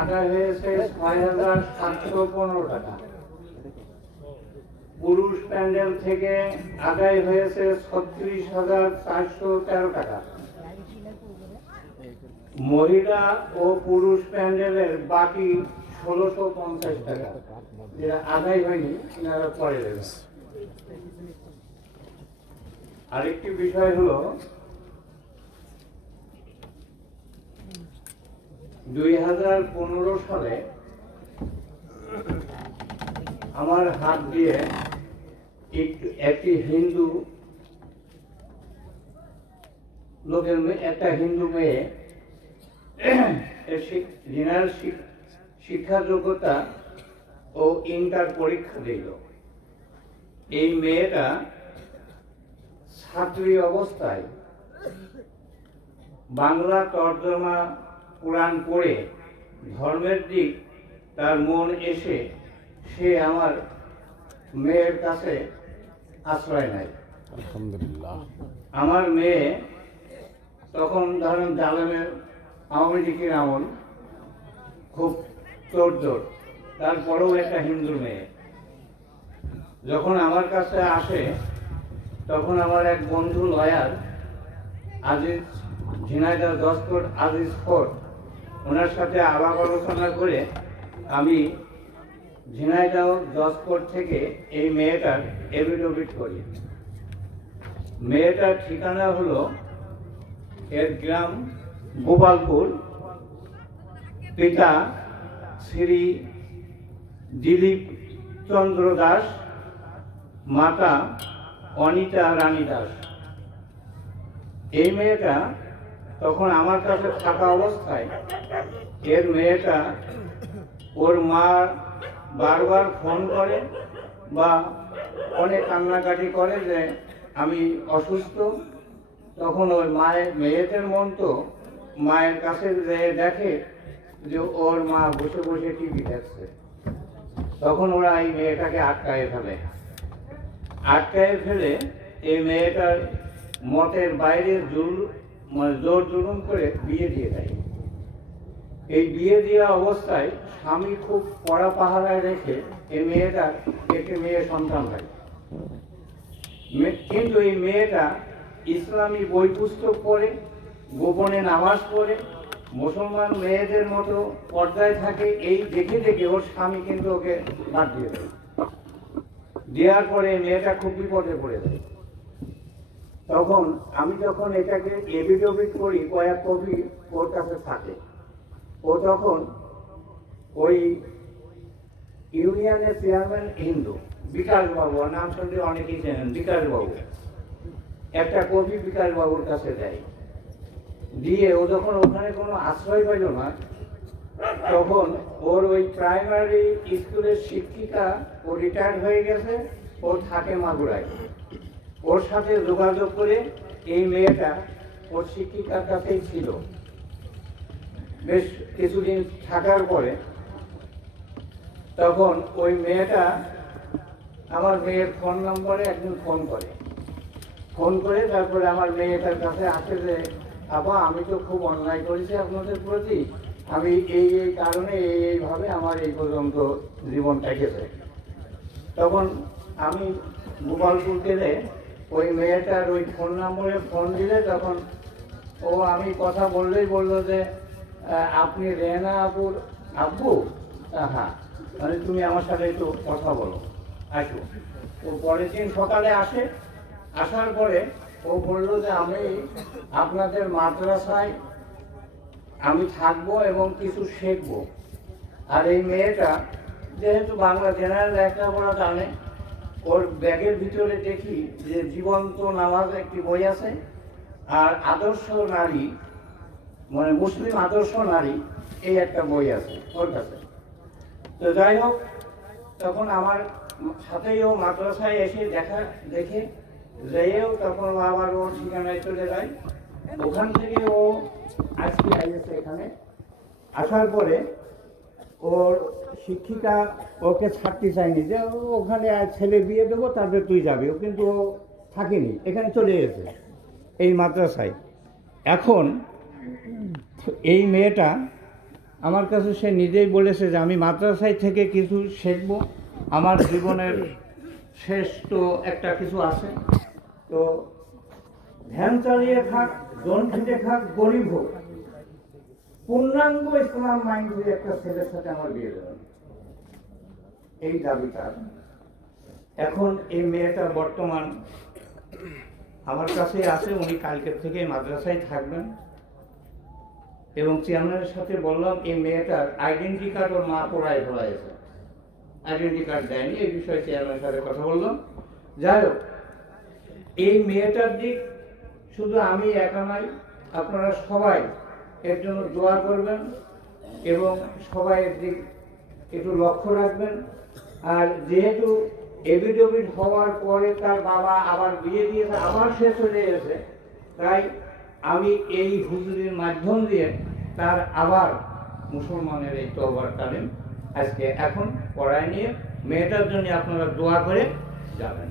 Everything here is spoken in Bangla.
আদায় হয়েছে ৬,৭১৫ টাকা। পুরুষ প্যান্ডেল থেকে আদায় হয়েছে ৩৬,৪১৩ টাকা। মহিলা ও পুরুষ প্যান্ডেলের বাকি ১৬৫০ টাকা, যেটা আদায় হয়নি এনারা পরে দেবেন। আরেকটি বিষয় হলো ২০১৫ সালে আমার হাত দিয়ে একটি হিন্দু লোকের একটা হিন্দু মেয়ে জেনারেল শিক্ষা যোগ্যতা ও ইন্টার পরীক্ষা দিল। এই মেয়েটা ছাত্রী অবস্থায় বাংলা তর্জমা কোরআন পড়ে ধর্মের দিক তার মন এসে সে আমার মেয়ের কাছে আশ্রয় নেয়। আলহামদুলিল্লাহ। আমার মেয়ে তখন ধরেন জালেমের আওয়ামী লীগের আমল, খুব তোড়জোড়, তারপরেও একটা হিন্দুর মেয়ে যখন আমার কাছে আসে তখন আমার এক বন্ধু lawyer Aziz, Jhenaidah 10 court Aziz court, ওনার সাথে আলাপ আলোচনা করে আমি ঝিনাইদহ 10 কোট থেকে এই মেয়েটার এফিডেভিট করি। মেয়েটার ঠিকানা হলো এর গ্রাম গোপালপুর, পিতা শ্রী দিলীপ চন্দ্র দাস, মাতা অনিতা রানী দাস। এই মেয়েটা তখন আমার কাছে থাকা অবস্থায় এর মেয়েটা ওর মা বারবার ফোন করে বা অনেক কান্নাকাটি করে যে আমি অসুস্থ। তখন ওই মেয়েদের মন তো মায়ের কাছে দেখে যে ওর মা বসে বসে টিভি দেখছে, তখন ওরা এই মেয়েটাকে আটকায় ফেলে। এই মেয়েটার মতের বাইরে জোর জুলুম করে বিয়ে দিয়ে দেয়। এই বিয়ে দেওয়া অবস্থায় স্বামী খুব কড়া পাহারায় রেখে এই মেয়েটার একটি মেয়ে সন্তান হয়। কিন্তু এই মেয়েটা ইসলামী বই পুস্তক পড়ে, গোপনে নামাজ পড়ে, মুসলমান মেয়েদের মতো পর্দায় থাকে। এই দেখে দেখে ওর স্বামী কিন্তু ওকে বাদ দিয়ে দেয়। দেওয়ার পরে মেয়েটা খুব বিপদে পড়ে যায়। তখন আমি যখন এটাকে এফিডেভিট করি, কয়েক কপি ওর কাছে থাকে। ও তখন ওই ইউনিয়নের চেয়ারম্যান হিন্দু বিকাশবাবু, নাম শুনলে অনেকেই চেনেন, বিকাশবাবু, একটা কপি বিকাশবাবুর কাছে দেয়। দিয়ে ও যখন ওখানে কোনো আশ্রয় পাইল না, তখন ওর ওই প্রাইমারি স্কুলের শিক্ষিকা, ও রিটায়ার্ড হয়ে গেছে, ও থাকে মাগুরায়। ওর সাথে যোগাযোগ করে এই মেয়েটা ওর শিক্ষিকার কাছেই ছিল। বেশ কিছুদিন থাকার পরে তখন ওই মেয়েটা আমার মেয়ের ফোন নম্বরে একদিন ফোন করে তারপরে আমার মেয়েটার কাছে আসে যে আপা, আমি তো খুব অন্যায় করেছি আপনাদের প্রতি, আমি এই কারণে এইভাবে আমার এই পর্যন্ত জীবনটা গেছে। তখন আমি গোপালপুর গেলে ওই মেয়েটার ওই ফোন নম্বরে ফোন দিলে তখন ও আমি কথা বললেই বললো যে আপনি রেহানা আপুর আব্বু? হ্যাঁ, মানে তুমি আমার সাথে একটু কথা বলো, আসো। ও পরের দিন সকালে আসে। আসার পরে ও বললো যে আমি আপনাদের মাদ্রাসায় আমি থাকবো এবং কিছু শিখবো। আর এই মেয়েটা যেহেতু বাংলা জেনারেল লেখাপড়া জানে, ওর ব্যাগের ভিতরে দেখি যে জীবন্ত নামাজ একটি বই আছে, আর আদর্শ নারী, মানে মুসলিম আদর্শ নারী, এই একটা বই আছে ওর কাছে। তো যাই হোক, তখন আমার সাথেই ও মাদ্রাসায় এসে দেখে যেয়েও তখন আবার ওর ঠিকানায় চলে যায়। ওখান থেকে ও আজকে আইসে এখানে। আসার পরে ওর শিক্ষিকা ওকে ছাড়তে চায়নি যে ওখানে ছেলে বিয়ে দেবো তারপরে তুই যাবি, ও কিন্তু ও থাকেনি, এখানে চলে গেছে এই মাদ্রাসায়। এখন এই মেয়েটা আমার কাছে সে নিজেই বলেছে যে আমি মাদ্রাসায় থেকে কিছু শিখব, আমার জীবনের শেষ তো একটা কিছু আছে, তো ধ্যান চালিয়ে থাক, জন খেটে খাক, গরিব হোক, পূর্ণাঙ্গ ইসলাম মাইন্ডের একটা ছেলের সাথে আমার বিয়ে দেবেন, এই দাবি তার। এখন এই মেয়েটা বর্তমান আমার কাছে আছে, উনি কালকের থেকে মাদ্রাসায় থাকবেন। এবং চেয়ারম্যানের সাথে বললাম এই মেয়েটার আইডেন্টি কার্ড ওর মা পড়ায় ধরাইছে, আইডেন্টি কার্ড দেয়নি, এই বিষয়ে চেয়ারম্যানের সাথে কথা বললাম। যাই হোক, এই মেয়েটার দিক শুধু আমি একা নাই, আপনারা সবাই এর জন্য দোয়া করবেন এবং সবাই এর দিক একটু লক্ষ্য রাখবেন। আর যেহেতু এভিডেভিট হওয়ার পরে তার বাবা আবার বিয়ে দিয়েছে, আবার সে চলে গেছে, তাই আমি এই হুজুরের মাধ্যম দিয়ে তার আবার মুসলমানের এই তওবার তালিম আজকে এখন পড়ায় নিয়ে মেয়েটার জন্য আপনারা দোয়া করে যাবেন।